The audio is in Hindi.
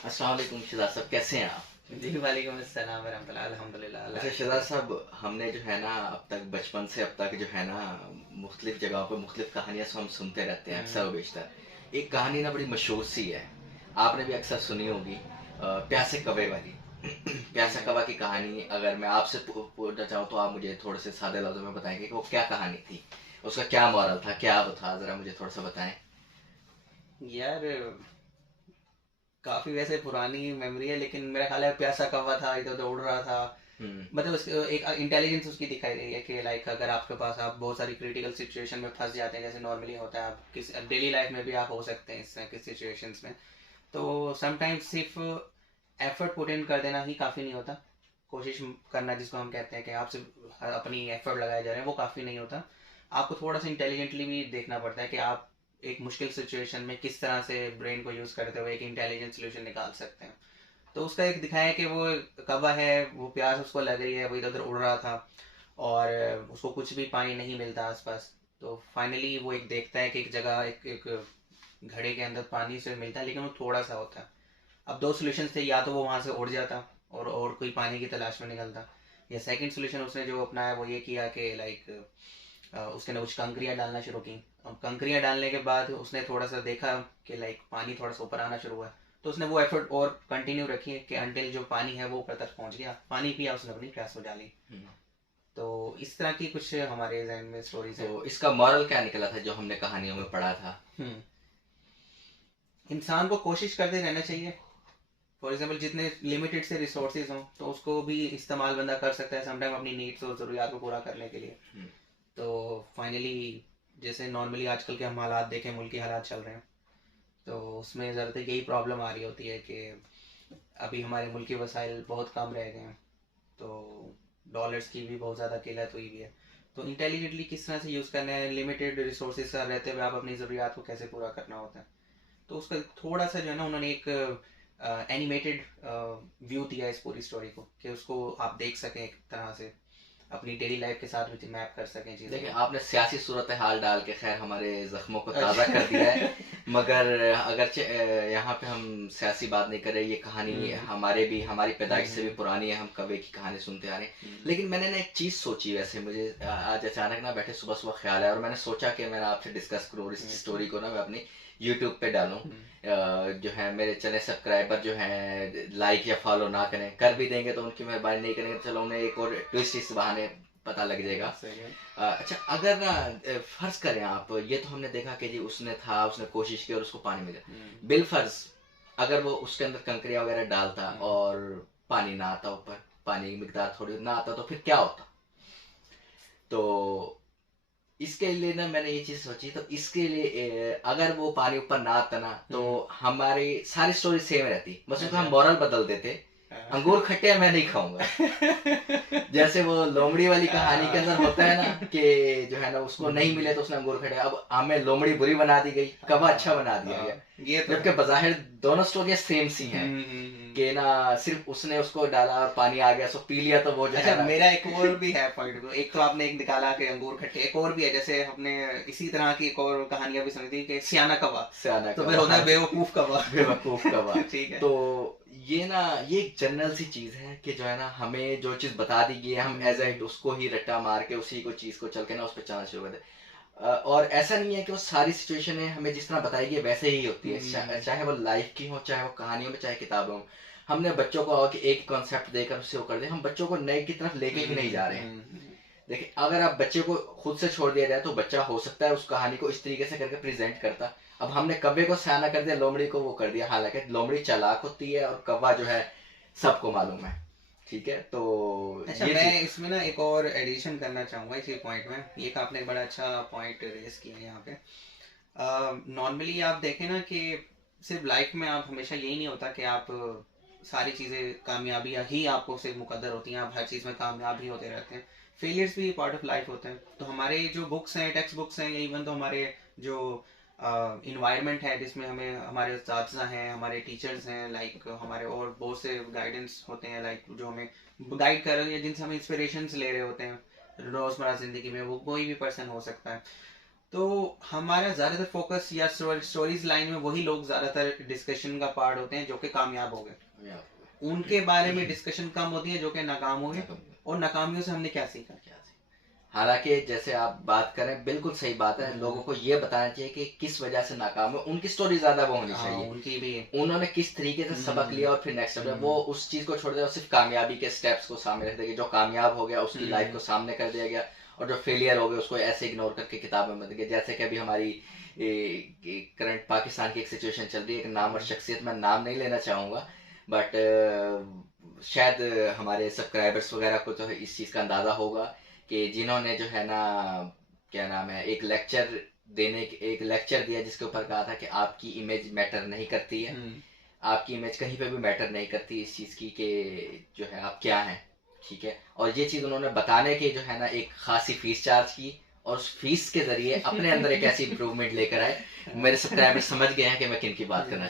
अस्सलाम वालेकुम शहजाद साहब, कैसे हैं आप? जी वालेकुम अस्सलाम वरहमतुल्लाह अल्हम्दुलिल्लाह अल्लाह अच्छा का शुक्र शहजाद है। साहब, हमने जो है ना अब तक बचपन से अब तक जो है ना मुख्तलिफ जगहों पे मुख्तलिफ कहानियां हम सुनते रहते हैं अक्सर हुँ, व बेशतर। एक कहानी ना बड़ी मशहूर सी है, आपने भी अक्सर सुनी होगी, प्यासे कौवे वाली। प्यासा जी। कौवा की कहानी अगर मैं आपसे पूछना चाहूँ तो आप मुझे थोड़े से सादे लफ्जों में बताएंगे कि वो क्या कहानी थी, उसका क्या मॉरल था, क्या वो था, जरा मुझे थोड़ा सा बताएं। यार काफ़ी वैसे पुरानी मेमोरी है, लेकिन मेरा ख्याल है प्यासा कौवा था, इधर-उधर उड़ रहा था। हम्म। मतलब उसके एक इंटेलिजेंस उसकी दिखाई गई है कि लाइक अगर आपके पास आप बहुत सारी क्रिटिकल सिचुएशन में फँस जाते हैं, जैसे नॉर्मली होता है, आप किस डेली लाइफ में भी आप हो सकते हैं इस तरह की सिचुएशंस में। तो समटाइम्स सिर्फ एफर्ट पुट इन कर देना ही काफ़ी नहीं होता। कोशिश करना जिसको हम कहते हैं कि आप सिर्फ अपनी एफर्ट लगाए जा रहे हैं, वो काफ़ी नहीं होता। आपको थोड़ा सा इंटेलिजेंटली भी देखना पड़ता है कि आप एक मुश्किल सिचुएशन में किस तरह से ब्रेन को यूज़ करते हुए एक इंटेलिजेंट सोल्यूशन निकाल सकते हैं। तो उसका एक दिखाया है कि वो कौवा है, वो प्यास उसको लग रही है, वो इधर उधर उड़ रहा था और उसको कुछ भी पानी नहीं मिलता आसपास। तो फाइनली वो एक देखता है कि एक जगह एक घड़े के अंदर पानी से मिलता है, लेकिन वो थोड़ा सा होता है। अब दो सोल्यूशन थे, या तो वो वहां से उड़ जाता और कोई पानी की तलाश में निकलता, या सेकंड सोल्यूशन उसने जो अपनाया वो ये किया कि लाइक उसने कुछ कंकरियाँ डालना शुरू की। अब कंकरियाँ डालने के बाद उसने थोड़ा सा देखा कि लाइक पानी थोड़ा सा ऊपर आना शुरू हुआ, तो उसने वो एफर्ट और कंटिन्यू रखी कि अनटिल जो पानी है वो ऊपर तक पहुंच गया, पानी पिया, उसने अपनी प्यास बुझा ली। हम्म। तो इस तरह की कुछ हमारे जहन में स्टोरीज हैं। तो इसका मॉरल क्या निकला था जो हमने कहानियों में पढ़ा था? हम्म, इंसान को कोशिश करते रहना चाहिए। फॉर एग्जाम्पल जितने लिमिटेड से रिसोर्सेज हों तो उसको भी इस्तेमाल बंदा कर सकता है समटाइम अपनी नीड्स और ज़रूरियात को पूरा करने के लिए। हम्म। तो फाइनली जैसे नॉर्मली आजकल के हम हालात देखें, मुल्की हालात चल रहे हैं, तो उसमें ज़्यादातर यही प्रॉब्लम आ रही होती है कि अभी हमारे मुल्की वसाइल बहुत कम रह गए हैं। तो डॉलर्स की भी बहुत ज़्यादा किल्लत हुई हुई है। तो इंटेलिजेंटली किस तरह से यूज़ करना है, लिमिटेड रिसोर्सेज का रहते हुए आप अपनी ज़रूरियात को कैसे पूरा करना होता है। तो उसका थोड़ा सा जो है ना उन्होंने एक एनिमेटेड व्यू दिया इस पूरी स्टोरी को, कि उसको आप देख सकें एक तरह से, अपनी डेली लाइफ के साथ भी मैप कर सकें चीज़ों देखिए, को। आपने सियासी सूरत हाल डाल के खैर हमारे जख्मों को ताज़ा कर दिया है। अच्छा। मगर अगरचे यहाँ पे हम सियासी बात नहीं कर रहे, ये कहानी हम्म, हमारे भी हमारी पैदाइश से भी हम्म, पुरानी है, हम कभी की कहानी सुनते आ रहे हैं। हम्म, लेकिन मैंने ना एक चीज़ सोची, वैसे मुझे आज अचानक ना बैठे सुबह सुबह ख्याल आया और मैंने सोचा कि मैंने आपसे डिस्कस करूँ और इस अच्छा, स्टोरी को ना मैं अपनी यूट्यूब पे डालूं। हम्म, जो है मेरे चैनल सब्सक्राइबर जो है लाइक या फॉलो ना करें, कर भी देंगे तो उनकी मेहरबानी, नहीं करेंगे तो चलो उन्हें एक और ट्विस्ट इस बहाने पता लग जाएगा। सही है। अच्छा, अगर ना फर्ज करें आप, ये तो हमने देखा कि जी उसने था, उसने कोशिश की और उसको पानी मिला। हम्म, बिल फर्ज अगर वो उसके अंदर कंकरिया वगैरह डालता हम्म, और पानी ना आता ऊपर, पानी की मिकदार थोड़ी ना आता, तो फिर क्या होता? तो इसके लिए ना मैंने ये चीज सोची, तो इसके लिए अगर वो पानी ऊपर ना आता ना तो हम्म, हमारी सारी स्टोरी सेम रहती, बस उसका हम अच्छा। मॉरल बदल देते। हाँ। अंगूर खट्टे हैं, मैं नहीं खाऊंगा। जैसे वो लोमड़ी वाली कहानी के अंदर होता है ना कि जो है ना उसको नहीं मिले तो उसने अंगूर खड़े, अब हमें लोमड़ी बुरी बना दी गई, कब अच्छा बना दिया गया। ये तो जबकि है। बज़ाहिर दोनों स्टोरियां सेम सी हैं कि ना सिर्फ उसने उसको डाला और पानी आ गया, सो पी लिया, तो वो जो अच्छा, है ना। मेरा एक और भी है पॉइंट। एक तो आपने एक निकाला कि अंगूर खट्टे, एक और भी है, जैसे हमने इसी तरह की एक और कहानियां भी सुनी थी कि सियाना कौवा। सियाना तो का फिर होता हाँ है जी, बेवकूफ कौवा। बेवकूफ का बात। ठीक है। तो ये ना, ये एक जनरल सी चीज है कि जो है ना हमें जो चीज बता दी गई है, हम एज इट उसको ही रट्टा मार के उसी को चीज को चल के ना उस पर चलना शुरू कर दे। और ऐसा नहीं है कि वो सारी सिचुएशन हमें जिस तरह बताई गई है वैसे ही होती है, चाहे वो लाइफ की हो, चाहे वो कहानियों में, चाहे किताबों में। हमने बच्चों को कि एक कॉन्सेप्ट देकर उससे वो कर दे, हम बच्चों को नए की तरफ लेके भी नहीं जा रहे हैं। देखिए, अगर आप बच्चे को खुद से छोड़ दिया जाए तो बच्चा हो सकता है उस कहानी को इस तरीके से करके प्रेजेंट करता। अब हमने कव्वे को सयाना कर दिया, लोमड़ी को वो कर दिया, हालांकि लोमड़ी चालाक होती है और कौवा जो है सबको मालूम है। ठीक है, तो अच्छा, ये चीज। मैं इसमें ना एक और एडिशन करना चाहूँगा इसी पॉइंट में। ये एक आपने बड़ा अच्छा पॉइंट रेस किया है यहाँ पे। नॉर्मली आप देखें ना कि सिर्फ लाइफ में आप हमेशा यही नहीं होता कि आप सारी चीज़ें कामयाबी ही आपको सिर्फ मुकद्दर होती हैं, आप हर चीज़ में कामयाब ही होते रहते हैं। फेलियर्स भी पार्ट ऑफ लाइफ होते हैं। तो हमारे जो बुक्स हैं, टेक्स्ट बुक्स हैं, या इवन तो हमारे जो इन्वायरमेंट है जिसमें हमें हमारे साथी हैं, हमारे टीचर्स हैं, लाइक हमारे और बहुत से गाइडेंस होते हैं, लाइक जो हमें गाइड कर रहे हैं या जिनसे हम इंस्पिरेशन ले रहे होते हैं रोज़मर्रा ज़िंदगी में, वो कोई भी पर्सन हो सकता है। तो हमारा ज्यादातर फोकस या स्टोरीज लाइन में वही लोग ज्यादातर डिस्कशन का पार्ट होते हैं जो कि कामयाब हो गए, या उनके बारे में डिस्कशन कम होती है जो कि नाकाम हो गए, और नाकामियों से हमने क्या सीखा। क्या सीखा। हालांकि जैसे आप बात करें, बिल्कुल सही बात है, लोगों को ये बताना चाहिए कि किस वजह से नाकाम है, उनकी स्टोरी ज्यादा वो होनी हाँ, चाहिए, उनकी भी। उन्होंने किस तरीके से सबक लिया और फिर नेक्स्ट स्टेप वो उस चीज को छोड़ दिया, और सिर्फ कामयाबी के स्टेप्स को सामने रख दिया। जो कामयाब हो गया उसकी लाइफ को सामने कर दिया गया, और जो फेलियर हो गए उसको ऐसे इग्नोर करके किताब में बंद गया। जैसे कि अभी हमारी करंट पाकिस्तान की एक सिचुएशन चल रही है, एक नाम और शख्सियत, मैं नाम नहीं लेना चाहूँगा, बट शायद हमारे सब्सक्राइबर्स वगैरह को तो इस चीज़ का अंदाज़ा होगा कि जिन्होंने जो है ना, क्या नाम है, एक लेक्चर दिया जिसके ऊपर कहा था कि आपकी इमेज मैटर नहीं करती है, आपकी इमेज कहीं पे भी मैटर नहीं करती इस चीज़ की कि जो है आप क्या हैं, ठीक है। और ये चीज़ उन्होंने बताने के जो है ना एक खासी फीस चार्ज की, और उस फीस के जरिए अपने अंदर एक ऐसी इंप्रूवमेंट लेकर आए। मेरे सब्सक्राइबर समझ गए हैं कि मैं किन की बात करना